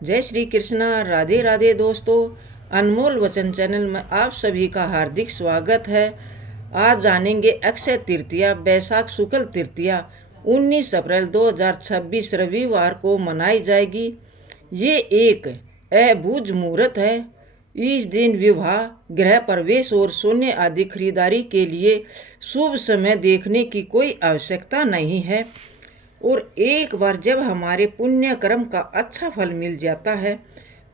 जय श्री कृष्णा। राधे राधे दोस्तों, अनमोल वचन चैनल में आप सभी का हार्दिक स्वागत है। आज जानेंगे अक्षय तृतीया, बैसाख शुक्ल तृतीया 19 अप्रैल 2026 रविवार को मनाई जाएगी। ये एक अबूझ मुहूर्त है। इस दिन विवाह, गृह प्रवेश और सोने आदि खरीदारी के लिए शुभ समय देखने की कोई आवश्यकता नहीं है। और एक बार जब हमारे पुण्य कर्म का अच्छा फल मिल जाता है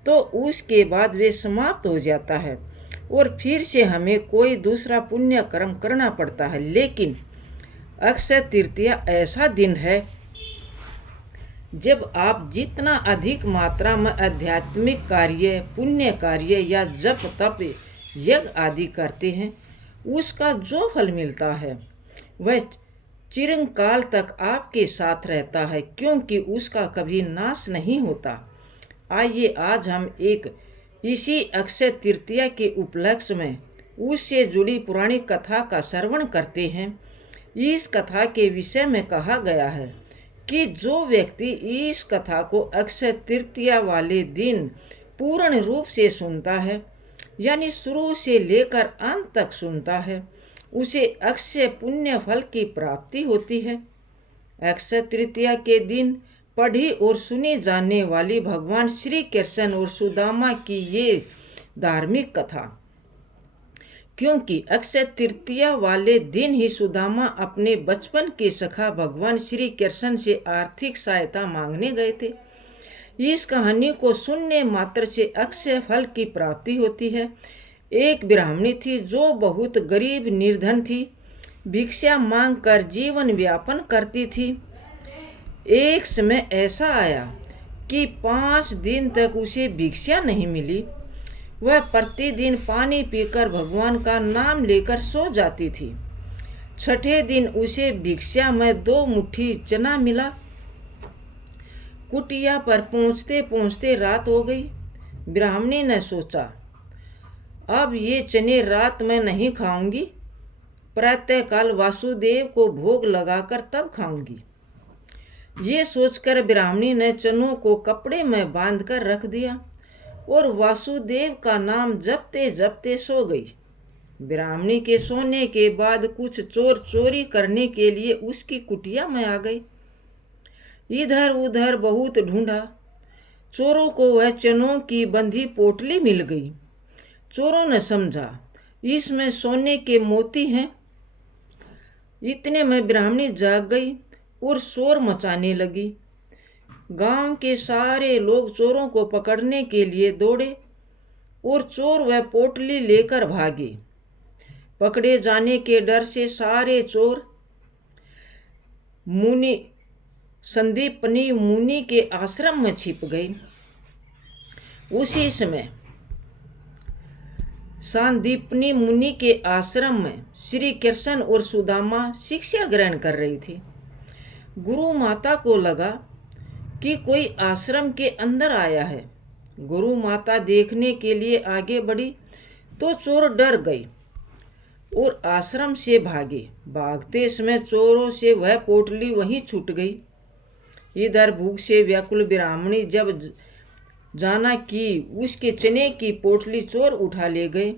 तो उसके बाद वे समाप्त हो जाता है और फिर से हमें कोई दूसरा पुण्य कर्म करना पड़ता है। लेकिन अक्षय तृतीया ऐसा दिन है जब आप जितना अधिक मात्रा में आध्यात्मिक कार्य, पुण्य कार्य या जप तप यज्ञ आदि करते हैं, उसका जो फल मिलता है वह चिरंकाल तक आपके साथ रहता है, क्योंकि उसका कभी नाश नहीं होता। आइए आज हम एक इसी अक्षय तृतीया के उपलक्ष्य में उससे जुड़ी पुरानी कथा का श्रवण करते हैं। इस कथा के विषय में कहा गया है कि जो व्यक्ति इस कथा को अक्षय तृतीया वाले दिन पूर्ण रूप से सुनता है, यानी शुरू से लेकर अंत तक सुनता है, उसे अक्षय पुण्य फल की प्राप्ति होती है। अक्षय तृतीया के दिन पढ़ी और सुनी जाने वाली भगवान श्री कृष्ण और सुदामा की ये धार्मिक कथा, क्योंकि अक्षय तृतीया वाले दिन ही सुदामा अपने बचपन के सखा भगवान श्री कृष्ण से आर्थिक सहायता मांगने गए थे। इस कहानी को सुनने मात्र से अक्षय फल की प्राप्ति होती है। एक ब्राह्मणी थी जो बहुत गरीब निर्धन थी, भिक्षा मांग कर जीवन यापन करती थी। एक समय ऐसा आया कि 5 दिन तक उसे भिक्षा नहीं मिली। वह प्रतिदिन पानी पीकर भगवान का नाम लेकर सो जाती थी। छठे दिन उसे भिक्षा में 2 मुट्ठी चना मिला। कुटिया पर पहुँचते पहुँचते रात हो गई। ब्राह्मणी ने सोचा, अब ये चने रात में नहीं खाऊंगी, प्रातःकाल वासुदेव को भोग लगाकर तब खाऊंगी। ये सोचकर ब्राह्मणी ने चनों को कपड़े में बांधकर रख दिया और वासुदेव का नाम जपते जपते सो गई। ब्राह्मणी के सोने के बाद कुछ चोर चोरी करने के लिए उसकी कुटिया में आ गए। इधर उधर बहुत ढूंढा। चोरों को वह चनों की बंधी पोटली मिल गई। चोरों ने समझा इसमें सोने के मोती हैं। इतने में ब्राह्मणी जाग गई और शोर मचाने लगी। गांव के सारे लोग चोरों को पकड़ने के लिए दौड़े और चोर वह पोटली लेकर भागे। पकड़े जाने के डर से सारे चोर मुनि संदीपनी मुनि के आश्रम में छिप गए। उसी समय संदीपनी मुनि के आश्रम में श्री कृष्ण और सुदामा शिक्षा ग्रहण कर रही थी। गुरु माता को लगा कि कोई आश्रम के अंदर आया है। गुरु माता देखने के लिए आगे बढ़ी तो चोर डर गए और आश्रम से भागे। भागते समय चोरों से वह पोटली वहीं छूट गई। इधर भूख से व्याकुल ब्राह्मणी जब जाना कि उसके चने की पोटली चोर उठा ले गए।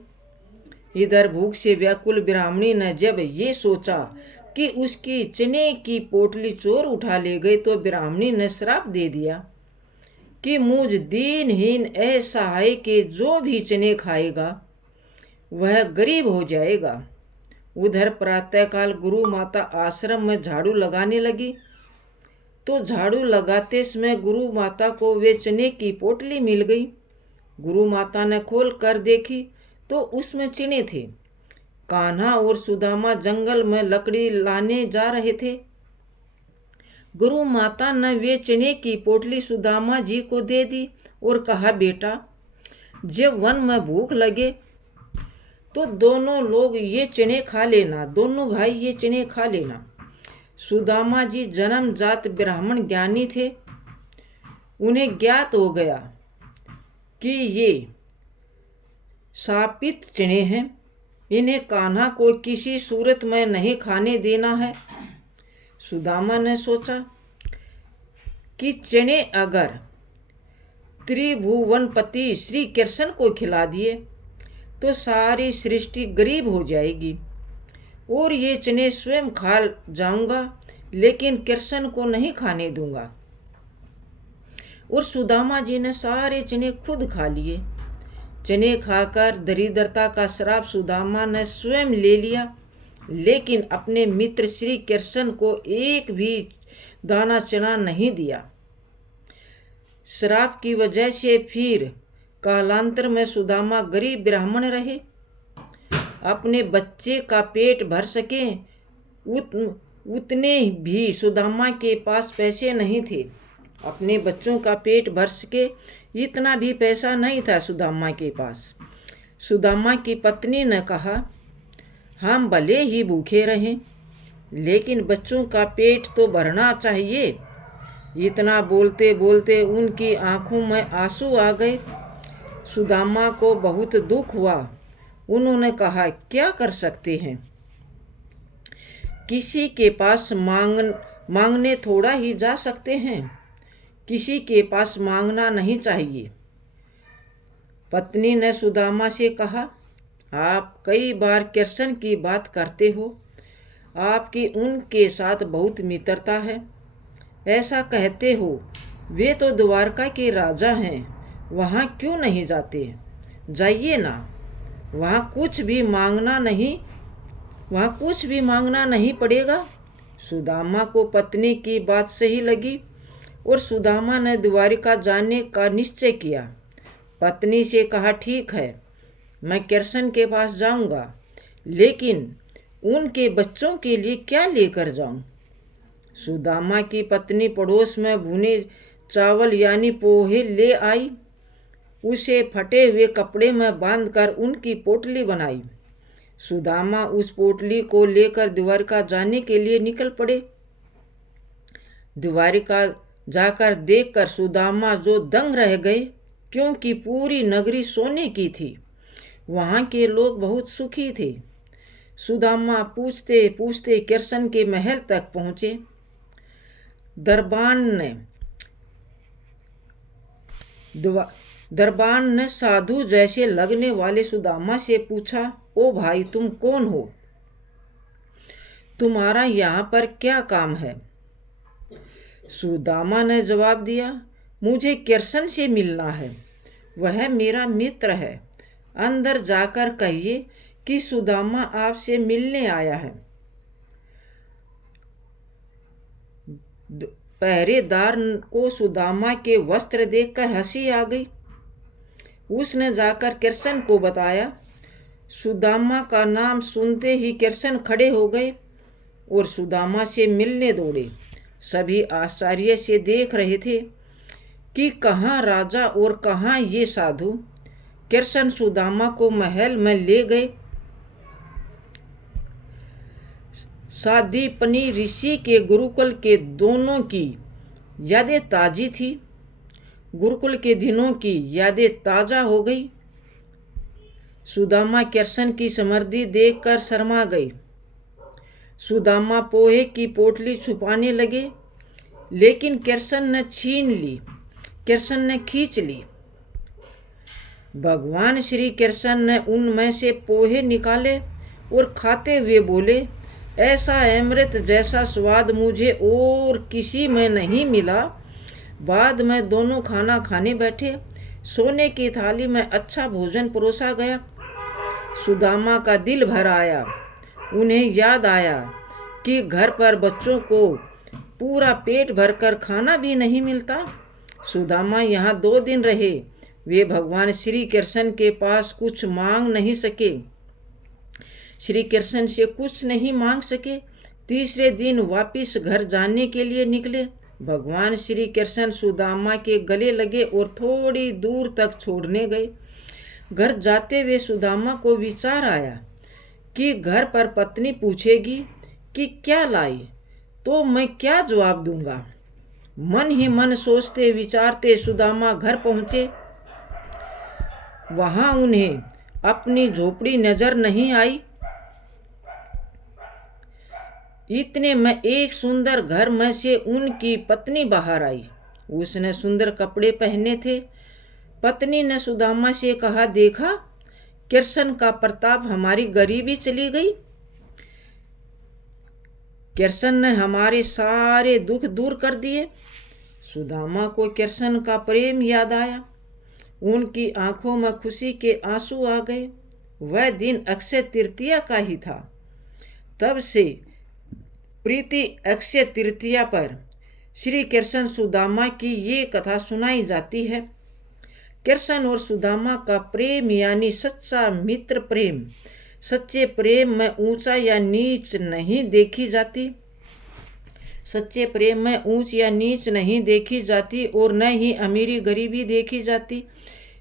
इधर भूख से व्याकुल ब्राह्मणी ने जब ये सोचा कि उसकी चने की पोटली चोर उठा ले गए तो ब्राह्मणी ने श्राप दे दिया कि मुझ दीनहीन असहाय के जो भी चने खाएगा वह गरीब हो जाएगा। उधर प्रातःकाल गुरु माता आश्रम में झाड़ू लगाने लगी तो झाड़ू लगाते समय गुरु माता को वे चने की पोटली मिल गई। गुरु माता ने खोल कर देखी तो उसमें चने थे। कान्हा और सुदामा जंगल में लकड़ी लाने जा रहे थे। गुरु माता ने वे चने की पोटली सुदामा जी को दे दी और कहा, बेटा जब वन में भूख लगे तो दोनों लोग ये चने खा लेना, दोनों भाई ये चने खा लेना। सुदामा जी जन्मजात ब्राह्मण ज्ञानी थे। उन्हें ज्ञात हो गया कि ये शापित चने हैं, इन्हें कान्हा को किसी सूरत में नहीं खाने देना है। सुदामा ने सोचा कि चने अगर त्रिभुवनपति श्री कृष्ण को खिला दिए तो सारी सृष्टि गरीब हो जाएगी और ये चने स्वयं खा जाऊंगा, लेकिन कृष्ण को नहीं खाने दूंगा। और सुदामा जी ने सारे चने खुद खा लिए। चने खाकर दरिद्रता का श्राप सुदामा ने स्वयं ले लिया, लेकिन अपने मित्र श्री कृष्ण को एक भी दाना चना नहीं दिया। श्राप की वजह से फिर कालांतर में सुदामा गरीब ब्राह्मण रहे। अपने बच्चे का पेट भर सके उतने भी सुदामा के पास पैसे नहीं थे। अपने बच्चों का पेट भर सके इतना भी पैसा नहीं था सुदामा के पास। सुदामा की पत्नी ने कहा, हम भले ही भूखे रहें, लेकिन बच्चों का पेट तो भरना चाहिए। इतना बोलते बोलते उनकी आंखों में आंसू आ गए। सुदामा को बहुत दुख हुआ। उन्होंने कहा, क्या कर सकते हैं, किसी के पास मांगने थोड़ा ही जा सकते हैं, किसी के पास मांगना नहीं चाहिए। पत्नी ने सुदामा से कहा, आप कई बार कृष्ण की बात करते हो, आपकी उनके साथ बहुत मित्रता है, ऐसा कहते हो। वे तो द्वारका के राजा हैं, वहाँ क्यों नहीं जाते? जाइए ना, वहाँ कुछ भी मांगना नहीं पड़ेगा। सुदामा को पत्नी की बात सही लगी और सुदामा ने द्वारिका जाने का निश्चय किया। पत्नी से कहा, ठीक है, मैं कृष्ण के पास जाऊंगा, लेकिन उनके बच्चों के लिए क्या लेकर जाऊं? सुदामा की पत्नी पड़ोस में भुने चावल यानी पोहे ले आई। उसे फटे हुए कपड़े में बांधकर उनकी पोटली बनाई। सुदामा उस पोटली को लेकर द्वारिका जाने के लिए निकल पड़े। द्वारिका जाकर देखकर सुदामा जो दंग रह गए, क्योंकि पूरी नगरी सोने की थी। वहाँ के लोग बहुत सुखी थे। सुदामा पूछते पूछते कृष्ण के महल तक पहुँचे। दरबान ने साधु जैसे लगने वाले सुदामा से पूछा, ओ भाई, तुम कौन हो? तुम्हारा यहाँ पर क्या काम है? सुदामा ने जवाब दिया, मुझे कृष्ण से मिलना है, वह मेरा मित्र है। अंदर जाकर कहिए कि सुदामा आपसे मिलने आया है। पहरेदार को सुदामा के वस्त्र देखकर हंसी आ गई। उसने जाकर कृष्ण को बताया। सुदामा का नाम सुनते ही कृष्ण खड़े हो गए और सुदामा से मिलने दौड़े। सभी आश्चर्य से देख रहे थे कि कहाँ राजा और कहाँ ये साधु। कृष्ण सुदामा को महल में ले गए। सादीपनी ऋषि के गुरुकुल के दोनों की यादें ताजी थी। गुरुकुल के दिनों की यादें ताज़ा हो गई। सुदामा कृष्ण की समृद्धि देखकर शर्मा गई। सुदामा पोहे की पोटली छुपाने लगे, लेकिन कृष्ण ने छीन ली, कृष्ण ने खींच ली। भगवान श्री कृष्ण ने उनमें से पोहे निकाले और खाते हुए बोले, ऐसा अमृत जैसा स्वाद मुझे और किसी में नहीं मिला। बाद में दोनों खाना खाने बैठे। सोने की थाली में अच्छा भोजन परोसा गया। सुदामा का दिल भर आया। उन्हें याद आया कि घर पर बच्चों को पूरा पेट भरकर खाना भी नहीं मिलता। सुदामा यहाँ 2 दिन रहे। वे भगवान श्री कृष्ण के पास कुछ मांग नहीं सके, श्री कृष्ण से कुछ नहीं मांग सके। तीसरे दिन वापिस घर जाने के लिए निकले। भगवान श्री कृष्ण सुदामा के गले लगे और थोड़ी दूर तक छोड़ने गए। घर जाते हुए सुदामा को विचार आया कि घर पर पत्नी पूछेगी कि क्या लाई, तो मैं क्या जवाब दूंगा। मन ही मन सोचते विचारते सुदामा घर पहुँचे। वहाँ उन्हें अपनी झोपड़ी नजर नहीं आई। इतने में एक सुंदर घर में से उनकी पत्नी बाहर आई। उसने सुंदर कपड़े पहने थे। पत्नी ने सुदामा से कहा, देखा कृष्ण का प्रताप, हमारी गरीबी चली गई। कृष्ण ने हमारे सारे दुख दूर कर दिए। सुदामा को कृष्ण का प्रेम याद आया। उनकी आंखों में खुशी के आंसू आ गए। वह दिन अक्षय तृतीया का ही था। तब से प्रीति अक्षय तृतीया पर श्री कृष्ण सुदामा की ये कथा सुनाई जाती है। कृष्ण और सुदामा का प्रेम यानी सच्चा मित्र प्रेम। सच्चे प्रेम में ऊंचा या नीच नहीं देखी जाती। सच्चे प्रेम में ऊंच या नीच नहीं देखी जाती और न ही अमीरी गरीबी देखी जाती।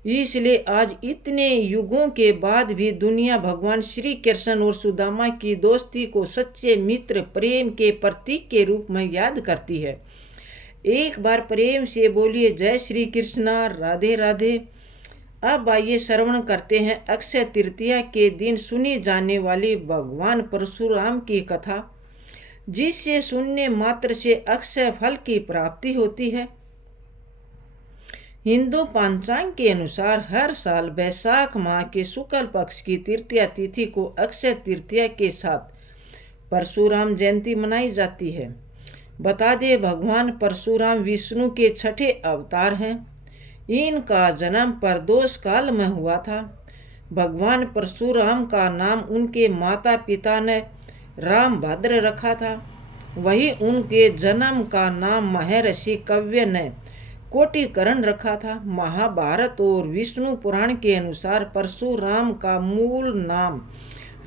इसलिए आज इतने युगों के बाद भी दुनिया भगवान श्री कृष्ण और सुदामा की दोस्ती को सच्चे मित्र प्रेम के प्रतीक के रूप में याद करती है। एक बार प्रेम से बोलिए, जय श्री कृष्णा, राधे राधे। अब आइए श्रवण करते हैं अक्षय तृतीया के दिन सुनी जाने वाली भगवान परशुराम की कथा, जिससे सुनने मात्र से अक्षय फल की प्राप्ति होती है। हिंदू पंचांग के अनुसार हर साल वैशाख माह के शुक्ल पक्ष की तृतीया तिथि को अक्षय तृतीया के साथ परशुराम जयंती मनाई जाती है। बता दे, भगवान परशुराम विष्णु के छठे अवतार हैं। इनका जन्म प्रदोष काल में हुआ था। भगवान परशुराम का नाम उनके माता पिता ने रामभद्र रखा था। वही उनके जन्म का नाम महर्षि कव्य ने कोटिकरण रखा था। महाभारत और विष्णु पुराण के अनुसार परशुराम का मूल नाम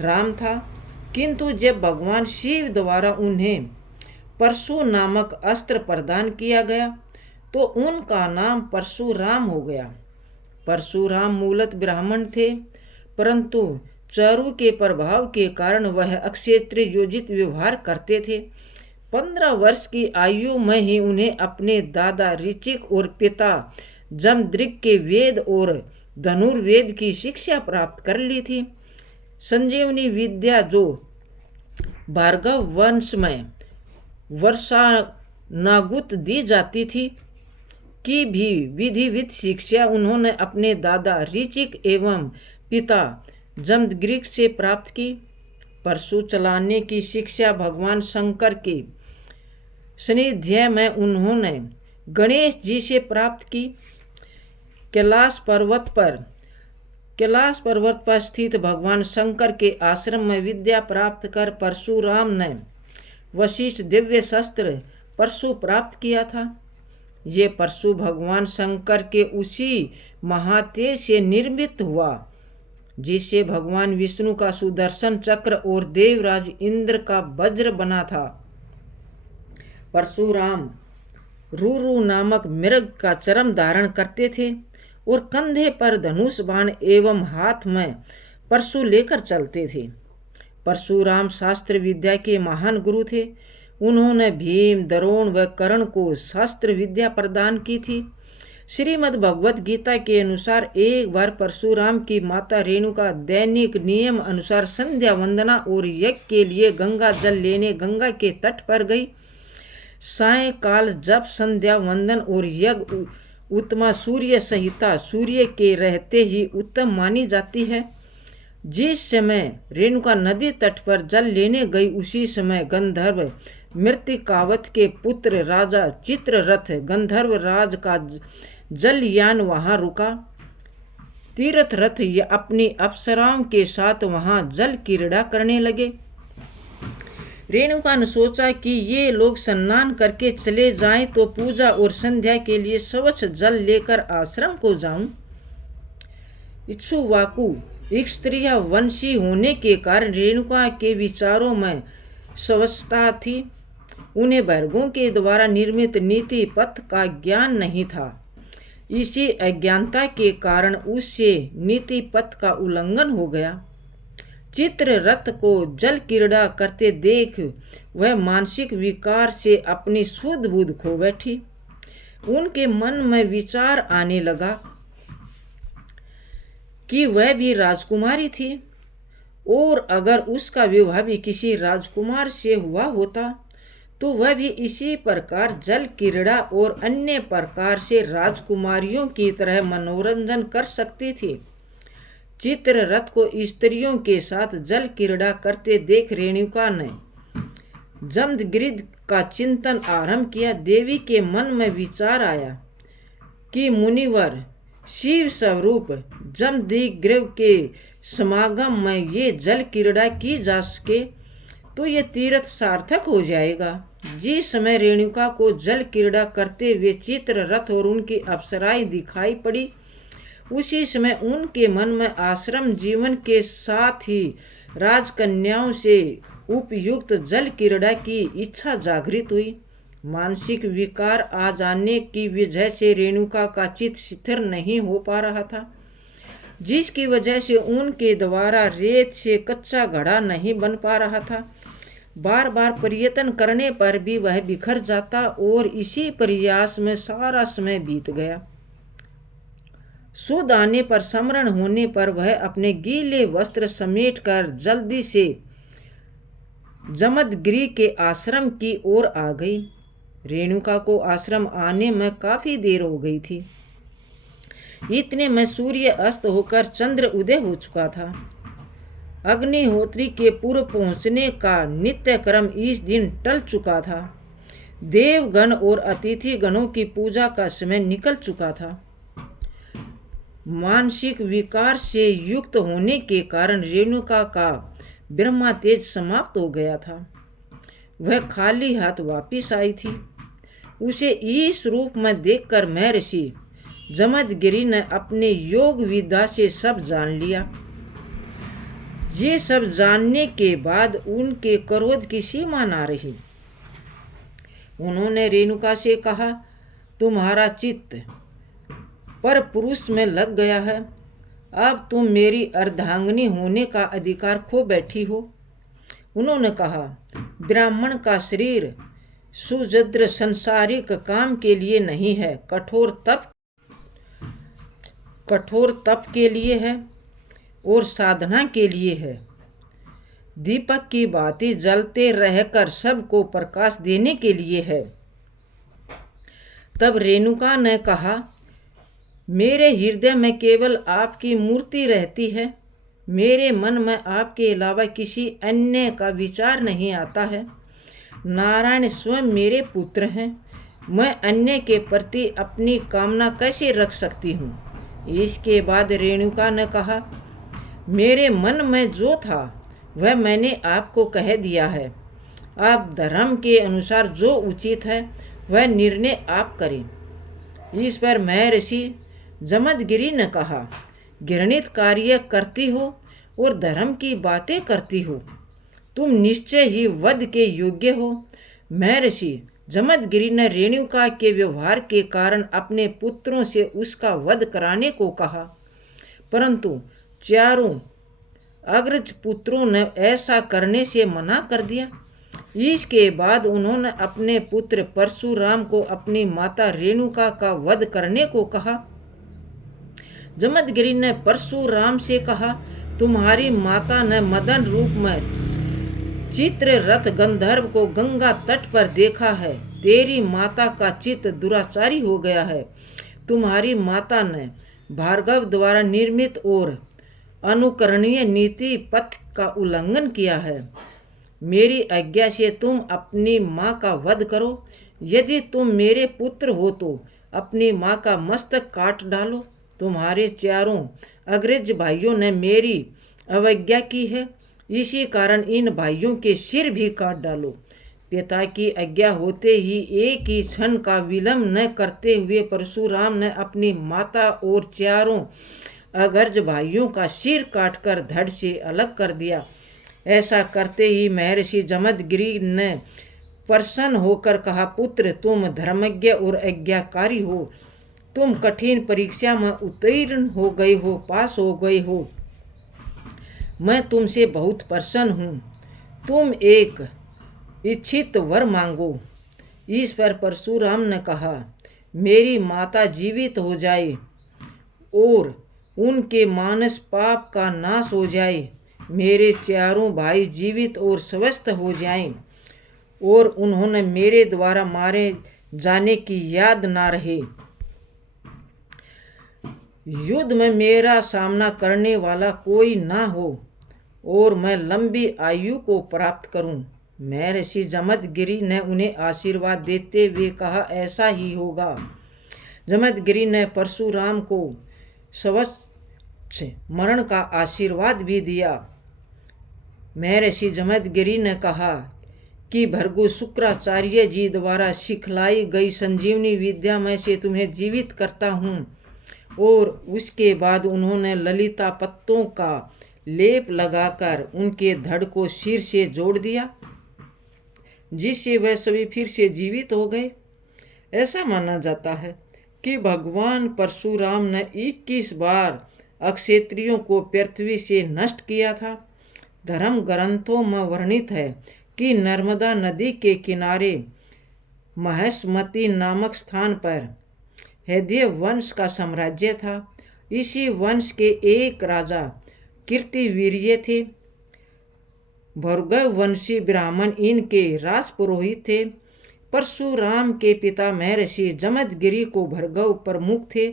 राम था, किंतु जब भगवान शिव द्वारा उन्हें परशु नामक अस्त्र प्रदान किया गया तो उनका नाम परशुराम हो गया। परशुराम मूलतः ब्राह्मण थे, परंतु चारु के प्रभाव के कारण वह अक्षेत्र योजित व्यवहार करते थे। 15 वर्ष की आयु में ही उन्हें अपने दादा ऋचिक और पिता जमदग्नि के वेद और धनुर्वेद की शिक्षा प्राप्त कर ली थी। संजीवनी विद्या जो भार्गव वंश में वर्षानुगत दी जाती थी की भी विधिवत शिक्षा उन्होंने अपने दादा ऋचिक एवं पिता जमदग्नि से प्राप्त की। परशु चलाने की शिक्षा भगवान शंकर के सानिध्य में उन्होंने गणेश जी से प्राप्त की। कैलाश पर्वत पर स्थित भगवान शंकर के आश्रम में विद्या प्राप्त कर परशुराम ने वशिष्ठ दिव्य शस्त्र परशु प्राप्त किया था। ये परशु भगवान शंकर के उसी महातेज से निर्मित हुआ जिससे भगवान विष्णु का सुदर्शन चक्र और देवराज इंद्र का वज्र बना था। परशुराम रुरु नामक मृग का चर्म धारण करते थे और कंधे पर धनुष बाण एवं हाथ में परशु लेकर चलते थे। परशुराम शास्त्र विद्या के महान गुरु थे। उन्होंने भीम, द्रोण व कर्ण को शास्त्र विद्या प्रदान की थी। श्रीमद् भगवत गीता के अनुसार एक बार परशुराम की माता रेणुका दैनिक नियम अनुसार संध्या वंदना और यज्ञ के लिए गंगा जल लेने गंगा के तट पर गई। सायंकाल जब संध्या वंदन और यज्ञ उत्तमा सूर्य संहिता सूर्य के रहते ही उत्तम मानी जाती है। जिस समय रेणुका नदी तट पर जल लेने गई उसी समय गंधर्व मृतिकावत के पुत्र राजा चित्ररथ गंधर्व राज का जलयान वहां रुका। तीर्थरथ अपनी अप्सराओं के साथ वहां जल क्रीड़ा करने लगे। रेणुका ने सोचा कि ये लोग स्नान करके चले जाएं तो पूजा और संध्या के लिए स्वच्छ जल लेकर आश्रम को जाऊं। इक्ष्वाकु स्त्रिया वंशी होने के कारण रेणुका के विचारों में स्वच्छता थी। उन्हें वर्गों के द्वारा निर्मित नीति पथ का ज्ञान नहीं था। इसी अज्ञानता के कारण उससे नीति पथ का उल्लंघन हो गया। चित्ररथ को जल क्रीड़ा करते देख वह मानसिक विकार से अपनी शुद्ध बुद्ध खो बैठी। उनके मन में विचार आने लगा कि वह भी राजकुमारी थी और अगर उसका विवाह भी किसी राजकुमार से हुआ होता तो वह भी इसी प्रकार जल क्रीड़ा और अन्य प्रकार से राजकुमारियों की तरह मनोरंजन कर सकती थी। चित्ररथ को स्त्रियों के साथ जल क्रीड़ा करते देख रेणुका ने जमदग्नि का चिंतन आरंभ किया। देवी के मन में विचार आया कि मुनिवर शिव स्वरूप जमदग्नि के समागम में ये जल क्रीड़ा की जा सके तो ये तीर्थ सार्थक हो जाएगा। जिस समय रेणुका को जल क्रीड़ा करते हुए चित्ररथ और उनकी अप्सराएं दिखाई पड़ी, उसी समय उनके मन में आश्रम जीवन के साथ ही राजकन्याओं से उपयुक्त जल क्रीड़ा की इच्छा जागृत हुई। मानसिक विकार आ जाने की वजह से रेणुका का चित्त स्थिर नहीं हो पा रहा था, जिसकी वजह से उनके द्वारा रेत से कच्चा घड़ा नहीं बन पा रहा था। बार बार प्रयत्न करने पर भी वह बिखर जाता और इसी प्रयास में सारा समय बीत गया। सुध आने पर, स्मरण होने पर वह अपने गीले वस्त्र समेटकर जल्दी से जमदग्नि के आश्रम की ओर आ गई। रेणुका को आश्रम आने में काफी देर हो गई थी। इतने में सूर्य अस्त होकर चंद्र उदय हो चुका था। अग्निहोत्री के पूर्व पहुंचने का नित्य क्रम इस दिन टल चुका था। देवगण और अतिथि गणों की पूजा का समय निकल चुका था। मानसिक विकार से युक्त होने के कारण रेणुका का ब्रह्मा तेज समाप्त हो गया था। वह खाली हाथ वापिस आई थी। उसे इस रूप में देखकर महर्षि जमदग्नि ने अपने योग विद्या से सब जान लिया। ये सब जानने के बाद उनके क्रोध की सीमा न रही। उन्होंने रेणुका से कहा, तुम्हारा चित्त पर पुरुष में लग गया है। अब तुम मेरी अर्धांगिनी होने का अधिकार खो बैठी हो। उन्होंने कहा, ब्राह्मण का शरीर सुजद्र संसारिक काम के लिए नहीं है, कठोर तप के लिए है और साधना के लिए है। दीपक की भांति जलते रहकर सबको प्रकाश देने के लिए है। तब रेणुका ने कहा, मेरे हृदय में केवल आपकी मूर्ति रहती है। मेरे मन में आपके अलावा किसी अन्य का विचार नहीं आता है। नारायण स्वयं मेरे पुत्र हैं। मैं अन्य के प्रति अपनी कामना कैसे रख सकती हूँ। इसके बाद रेणुका ने कहा, मेरे मन में जो था वह मैंने आपको कह दिया है। आप धर्म के अनुसार जो उचित है वह निर्णय आप करें। इस पर महर्षि जमदग्नि ने कहा, घृणित कार्य करती हो और धर्म की बातें करती हो। तुम निश्चय ही वध के योग्य हो। महर्षि जमदग्नि ने रेणुका के व्यवहार के कारण अपने पुत्रों से उसका वध कराने को कहा, परंतु चारों अग्रज पुत्रों ने ऐसा करने से मना कर दिया। इसके बाद उन्होंने अपने पुत्र परशुराम को अपनी माता रेणुका का वध करने को कहा। जमदग्नि ने परशुराम से कहा, तुम्हारी माता ने मदन रूप में चित्ररथ गंधर्व को गंगा तट पर देखा है। तेरी माता का चित्त दुराचारी हो गया है। तुम्हारी माता ने भार्गव द्वारा निर्मित और अनुकरणीय नीति पथ का उल्लंघन किया है। मेरी आज्ञा से तुम अपनी माँ का वध करो। यदि तुम मेरे पुत्र हो तो अपनी माँ का मस्तक काट डालो। तुम्हारे चारों अग्रज भाइयों ने मेरी अवज्ञा की है, इसी कारण इन भाइयों के सिर भी काट डालो। पिता की आज्ञा होते ही एक ही क्षण का विलंब न करते हुए परशुराम ने अपनी माता और चारों अग्रज भाइयों का सिर काटकर धड़ से अलग कर दिया। ऐसा करते ही महर्षि जमदग्नि ने प्रसन्न होकर कहा, पुत्र तुम धर्मज्ञ और आज्ञाकारी हो। तुम कठिन परीक्षा में उत्तीर्ण हो गए हो, पास हो गए हो। मैं तुमसे बहुत प्रसन्न हूँ। तुम एक इच्छित वर मांगो। इस पर परशुराम ने कहा, मेरी माता जीवित हो जाए और उनके मानस पाप का नाश हो जाए। मेरे चारों भाई जीवित और स्वस्थ हो जाएं। और उन्होंने मेरे द्वारा मारे जाने की याद ना रहे। युद्ध में मेरा सामना करने वाला कोई ना हो और मैं लंबी आयु को प्राप्त करूं। महर्षि जमदगिरि ने उन्हें आशीर्वाद देते हुए कहा, ऐसा ही होगा। जमदगिरि ने परशुराम को स्वच्छ मरण का आशीर्वाद भी दिया। महर्षि जमदगिरि ने कहा कि भृगु शुक्राचार्य जी द्वारा सिखलाई गई संजीवनी विद्या में से तुम्हें जीवित करता हूँ। और उसके बाद उन्होंने ललिता पत्तों का लेप लगाकर उनके धड़ को सिर से जोड़ दिया, जिससे वह सभी फिर से जीवित हो गए। ऐसा माना जाता है कि भगवान परशुराम ने 21 बार अक्षत्रियों को पृथ्वी से नष्ट किया था। धर्म ग्रंथों में वर्णित है कि नर्मदा नदी के किनारे महेशमती नामक स्थान पर हैदय वंश का साम्राज्य था। इसी वंश के एक राजा कीर्तिवीर्य थे। भर्गव वंशी ब्राह्मण इनके राजपुरोहित थे। परशुराम के पिता महर्षि जमदगिरि को भर्गव प्रमुख थे।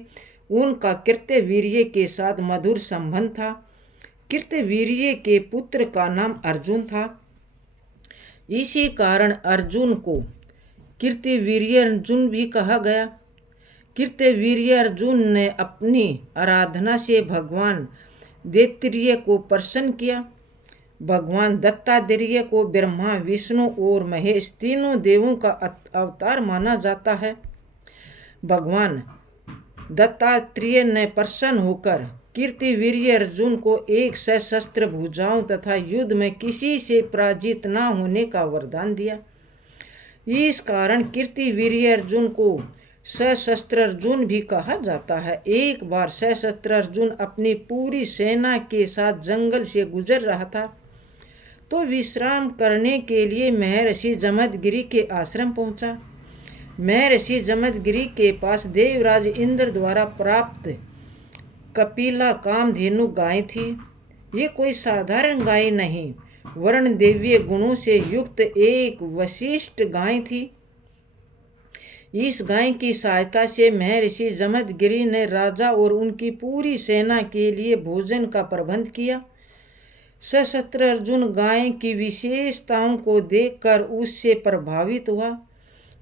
उनका कीर्तिवीर्य के साथ मधुर संबंध था। कीर्तिवीर्य के पुत्र का नाम अर्जुन था। इसी कारण अर्जुन को कीर्तिवीर्य अर्जुन भी कहा गया। कीर्तिवीर्य अर्जुन ने अपनी आराधना से भगवान दैत्रेय को प्रसन्न किया। भगवान दत्तात्रेय को ब्रह्मा, विष्णु और महेश तीनों देवों का अवतार माना जाता है। भगवान दत्तात्रेय ने प्रसन्न होकर कीर्तिवीर्य अर्जुन को एक सशस्त्र भुजाओं तथा युद्ध में किसी से पराजित न होने का वरदान दिया। इस कारण कीर्तिवीर्य अर्जुन को सशस्त्र अर्जुन भी कहा जाता है। एक बार सशस्त्र अर्जुन अपनी पूरी सेना के साथ जंगल से गुजर रहा था, तो विश्राम करने के लिए महर्षि जमदगिरि के आश्रम पहुंचा। महर्षि जमदगिरि के पास देवराज इंद्र द्वारा प्राप्त कपिला कामधेनु गाय थी। ये कोई साधारण गाय नहीं, वर्ण देवीय गुणों से युक्त एक विशिष्ट गाय थी। इस गाय की सहायता से महर्षि जमदगिरि ने राजा और उनकी पूरी सेना के लिए भोजन का प्रबंध किया। सशस्त्र अर्जुन गाय की विशेषताओं को देखकर उससे प्रभावित हुआ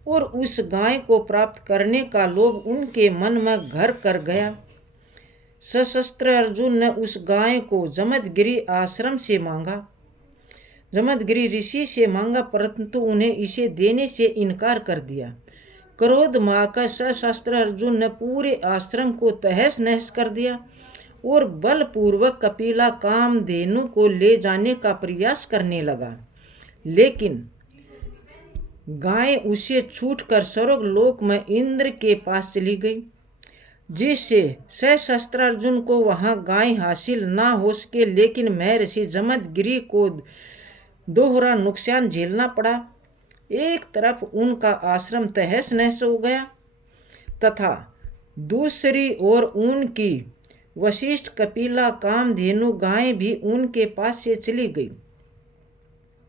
और उस गाय को प्राप्त करने का लोभ उनके मन में घर कर गया। सशस्त्र अर्जुन ने उस गाय को जमदगिरि आश्रम से मांगा। जमदगिरि ऋषि से मांगा, परंतु उन्हें इसे देने से इनकार कर दिया। क्रोध में आकर सशस्त्र अर्जुन ने पूरे आश्रम को तहस नहस कर दिया और बलपूर्वक कपिला कामधेनु को ले जाने का प्रयास करने लगा, लेकिन गाय उसे छूटकर स्वर्गलोक में इंद्र के पास चली गई, जिससे सशस्त्र अर्जुन को वहां गाय हासिल ना हो सके। लेकिन महर्षि जमदगिरि को दोहरा नुकसान झेलना पड़ा। एक तरफ उनका आश्रम तहस नहस हो गया तथा दूसरी ओर उनकी वशिष्ठ कपिला कामधेनु गाय भी उनके पास से चली गई।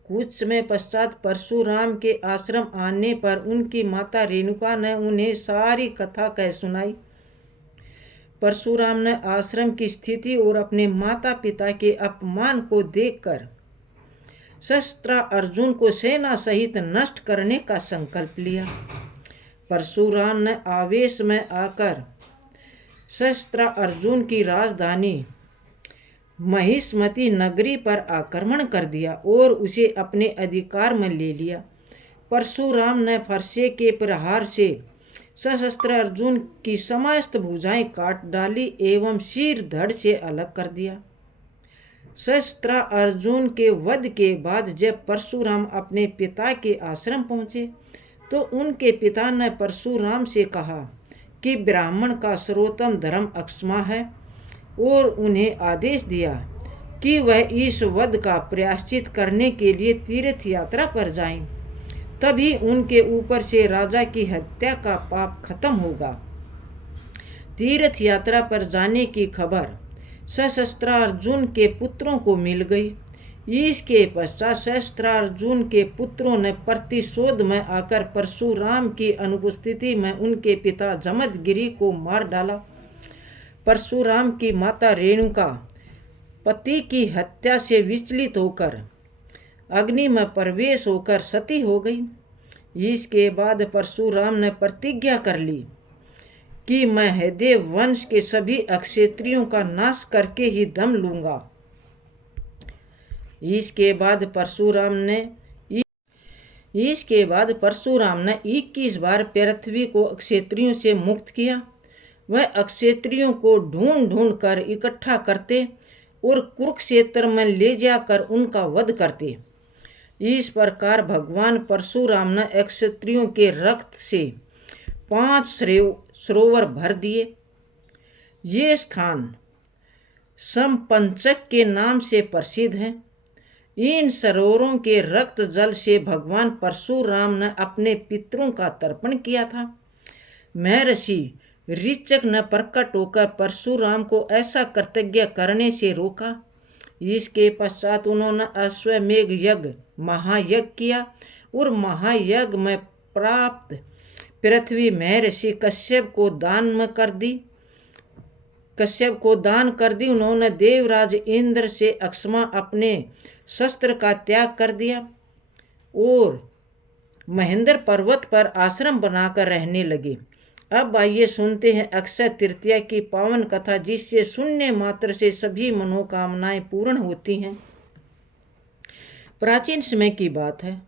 कुछ समय पश्चात परशुराम के आश्रम आने पर उनकी माता रेणुका ने उन्हें सारी कथा कह सुनाई। परशुराम ने आश्रम की स्थिति और अपने माता पिता के अपमान को देखकर शस्त्र अर्जुन को सेना सहित नष्ट करने का संकल्प लिया। परशुराम ने आवेश में आकर शस्त्र अर्जुन की राजधानी महिष्मती नगरी पर आक्रमण कर दिया और उसे अपने अधिकार में ले लिया। परशुराम ने फरसे के प्रहार से सशस्त्र अर्जुन की समस्त भुजाएं काट डाली एवं सिर धड़ से अलग कर दिया। शस्त्र अर्जुन के वध के बाद जब परशुराम अपने पिता के आश्रम पहुँचे तो उनके पिता ने परशुराम से कहा कि ब्राह्मण का सर्वोत्तम धर्म अक्षमा है और उन्हें आदेश दिया कि वह इस वध का प्रायश्चित करने के लिए तीर्थ यात्रा पर जाएं। तभी उनके ऊपर से राजा की हत्या का पाप खत्म होगा। तीर्थ यात्रा पर जाने की खबर सशस्त्र अर्जुन के पुत्रों को मिल गई। इसके पश्चात सहस्त्रार्जुन के पुत्रों ने प्रतिशोध में आकर परशुराम की अनुपस्थिति में उनके पिता जमदगिरि को मार डाला। परशुराम की माता रेणुका पति की हत्या से विचलित होकर अग्नि में प्रवेश होकर सती हो गई। इसके बाद परशुराम ने प्रतिज्ञा कर ली कि मैं हयदेव वंश के सभी अक्षत्रियों का नाश करके ही दम लूंगा। इसके बाद परशुराम ने 21 बार पृथ्वी को अक्षत्रियों से मुक्त किया। वह अक्षत्रियों को ढूंढ ढूंढ कर इकट्ठा करते और कुरुक्षेत्र में ले जाकर उनका वध करते। इस प्रकार भगवान परशुराम ने अक्षत्रियों के रक्त से 5 सरोवर भर दिए। ये स्थान समपंचक के नाम से प्रसिद्ध हैं। इन सरोवरों के रक्त जल से भगवान परशुराम ने अपने पितरों का तर्पण किया था। महर्षि ऋचक ने प्रकट होकर परशुराम को ऐसा कृतज्ञ करने से रोका। इसके पश्चात उन्होंने अश्वमेघ यज्ञ महायज्ञ किया और महायज्ञ में प्राप्त पृथ्वी महर्षि कश्यप को दान कर दी। उन्होंने देवराज इंद्र से अक्षमा अपने शस्त्र का त्याग कर दिया और महेंद्र पर्वत पर आश्रम बनाकर रहने लगे। अब आइए सुनते हैं अक्षय तृतीया की पावन कथा, जिससे सुनने मात्र से सभी मनोकामनाएं पूर्ण होती हैं। प्राचीन समय की बात है,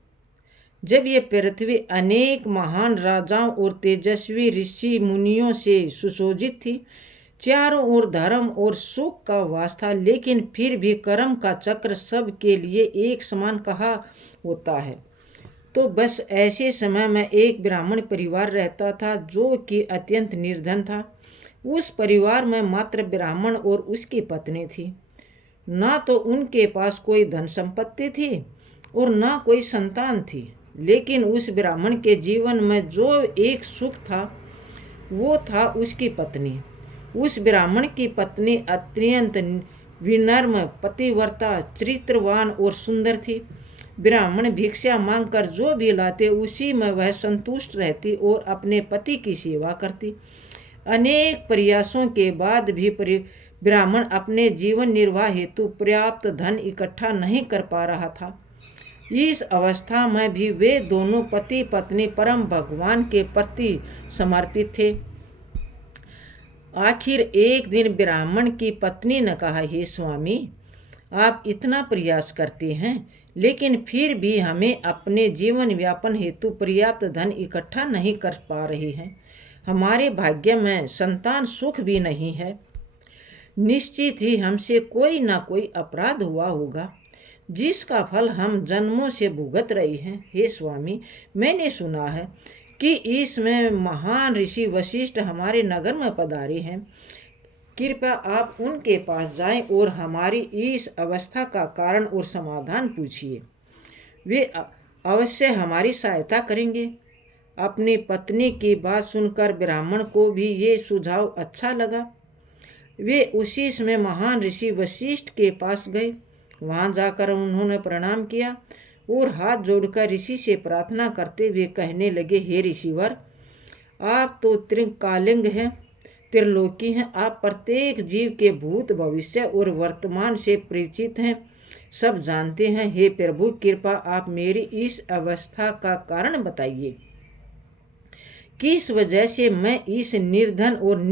जब ये पृथ्वी अनेक महान राजाओं और तेजस्वी ऋषि मुनियों से सुशोभित थी। चारों ओर धर्म और सुख का वास था, लेकिन फिर भी कर्म का चक्र सबके लिए एक समान कहा होता है। तो बस ऐसे समय में एक ब्राह्मण परिवार रहता था जो कि अत्यंत निर्धन था। उस परिवार में मात्र ब्राह्मण और उसकी पत्नी थी। ना तो उनके पास कोई धन संपत्ति थी और ना कोई संतान थी, लेकिन उस ब्राह्मण के जीवन में जो एक सुख था वो था उसकी पत्नी। उस ब्राह्मण की पत्नी अत्यंत विनम्र, पतिव्रता, चरित्रवान और सुंदर थी। ब्राह्मण भिक्षा मांगकर जो भी लाते उसी में वह संतुष्ट रहती और अपने पति की सेवा करती। अनेक प्रयासों के बाद भी ब्राह्मण अपने जीवन निर्वाह हेतु पर्याप्त धन इकट्ठा नहीं कर पा रहा था। इस अवस्था में भी वे दोनों पति पत्नी परम भगवान के प्रति समर्पित थे। आखिर एक दिन ब्राह्मण की पत्नी ने कहा, हे स्वामी, आप इतना प्रयास करते हैं लेकिन फिर भी हमें अपने जीवन व्यापन हेतु पर्याप्त धन इकट्ठा नहीं कर पा रहे हैं। हमारे भाग्य में संतान सुख भी नहीं है। निश्चित ही हमसे कोई ना कोई अपराध हुआ होगा जिसका फल हम जन्मों से भुगत रहे हैं। हे स्वामी, मैंने सुना है कि इसमें महान ऋषि वशिष्ठ हमारे नगर में पधारे हैं। कृपया आप उनके पास जाएं और हमारी इस अवस्था का कारण और समाधान पूछिए। वे अवश्य हमारी सहायता करेंगे। अपनी पत्नी की बात सुनकर ब्राह्मण को भी ये सुझाव अच्छा लगा। वे उसी समय महान ऋषि वशिष्ठ के पास गए। वहां जाकर उन्होंने प्रणाम किया और हाथ जोड़कर ऋषि से प्रार्थना करते हुए कहने लगे, हे ऋषिवर, आप तो त्रिकालिंग हैं, त्रिलोकी हैं। आप प्रत्येक जीव के भूत, भविष्य और वर्तमान से परिचित हैं, सब जानते हैं। हे प्रभु, कृपा आप मेरी इस अवस्था का कारण बताइए। किस वजह से मैं इस निर्धन और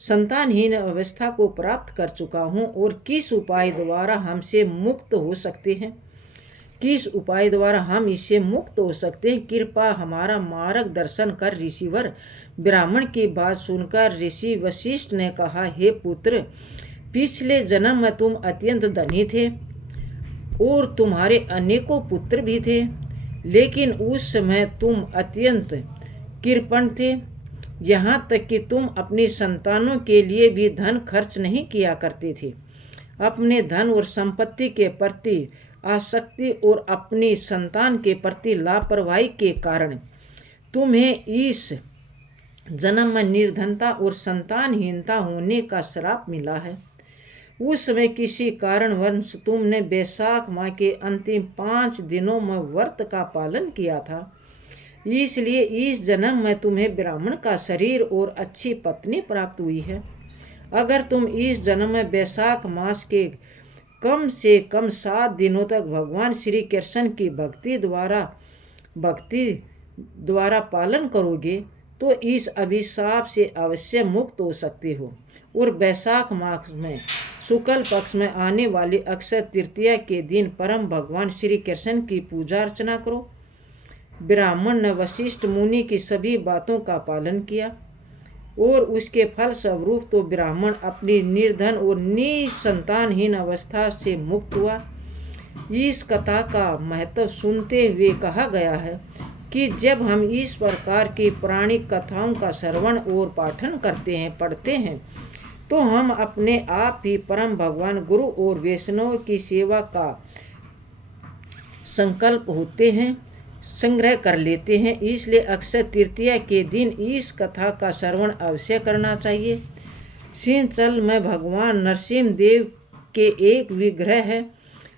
संतानहीन अवस्था को प्राप्त कर चुका हूँ और किस उपाय द्वारा हमसे मुक्त हो सकते हैं। किस उपाय द्वारा हम इससे मुक्त हो सकते हैं, कृपा हमारा मार्गदर्शन कर ऋषिवर। ब्राह्मण की बात सुनकर ऋषि वशिष्ठ ने कहा, हे पुत्र, पिछले जन्म में तुम अत्यंत धनी थे और तुम्हारे अनेकों पुत्र भी थे, लेकिन उस समय तुम अत्यंत कृपण थे, यहाँ तक कि तुम अपनी संतानों के लिए भी धन खर्च नहीं किया करते थे। अपने धन और संपत्ति के प्रति आसक्ति और अपनी संतान के प्रति लापरवाही के कारण तुम्हें इस जन्म में निर्धनता और संतानहीनता होने का श्राप मिला है। उस समय किसी कारणवश तुमने बैसाख माह के अंतिम 5 दिनों में व्रत का पालन किया था, इसलिए इस जन्म में तुम्हें ब्राह्मण का शरीर और अच्छी पत्नी प्राप्त हुई है। अगर तुम इस जन्म में बैसाख मास के कम से कम 7 दिनों तक भगवान श्री कृष्ण की भक्ति द्वारा पालन करोगे तो इस अभिशाप से अवश्य मुक्त हो सकते हो। और बैसाख मास में शुक्ल पक्ष में आने वाली अक्षय तृतीया के दिन परम भगवान श्री कृष्ण की पूजा अर्चना करो। ब्राह्मण ने वशिष्ठ मुनि की सभी बातों का पालन किया और उसके फल स्वरूप तो ब्राह्मण अपनी निर्धन और निसंतानहीन अवस्था से मुक्त हुआ। इस कथा का महत्व सुनते हुए कहा गया है कि जब हम इस प्रकार की पौराणिक कथाओं का श्रवण और पाठन पढ़ते हैं तो हम अपने आप ही परम भगवान गुरु और वैष्णव की सेवा का संकल्प होते हैं, संग्रह कर लेते हैं। इसलिए अक्षय तृतीया के दिन इस कथा का श्रवण अवश्य करना चाहिए। सिंहचल में भगवान नरसिंह देव के एक विग्रह है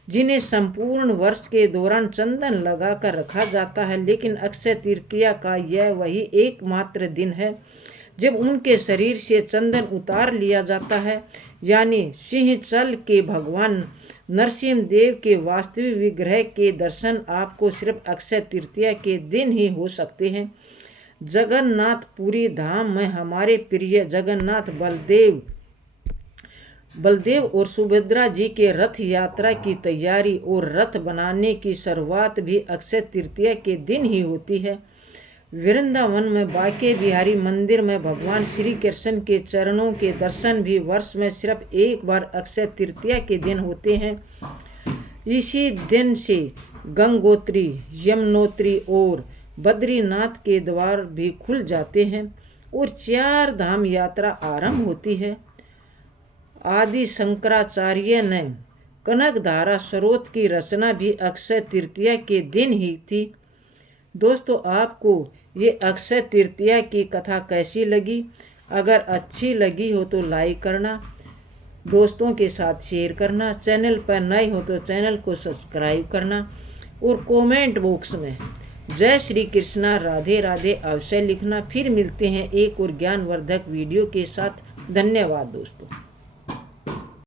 जिन्हें संपूर्ण वर्ष के दौरान चंदन लगाकर रखा जाता है, लेकिन अक्षय तृतीया का यह वही एकमात्र दिन है जब उनके शरीर से चंदन उतार लिया जाता है। यानी सिंहचल के भगवान नरसिंह देव के वास्तविक विग्रह के दर्शन आपको सिर्फ अक्षय तृतीया के दिन ही हो सकते हैं। जगन्नाथपुरी धाम में हमारे प्रिय जगन्नाथ बलदेव और सुभद्रा जी के रथ यात्रा की तैयारी और रथ बनाने की शुरुआत भी अक्षय तृतीया के दिन ही होती है। वृंदावन में बांके बिहारी मंदिर में भगवान श्री कृष्ण के चरणों के दर्शन भी वर्ष में सिर्फ एक बार अक्षय तृतीया के दिन होते हैं। इसी दिन से गंगोत्री, यमुनोत्री और बद्रीनाथ के द्वार भी खुल जाते हैं और 4 धाम यात्रा आरंभ होती है। आदि शंकराचार्य ने कनकधारा स्रोत की रचना भी अक्षय तृतीया के दिन ही थी। दोस्तों, आपको ये अक्षय तृतीया की कथा कैसी लगी? अगर अच्छी लगी हो तो लाइक करना, दोस्तों के साथ शेयर करना, चैनल पर नए हो तो चैनल को सब्सक्राइब करना और कमेंट बॉक्स में जय श्री कृष्णा राधे राधे अवश्य लिखना। फिर मिलते हैं एक और ज्ञानवर्धक वीडियो के साथ। धन्यवाद दोस्तों।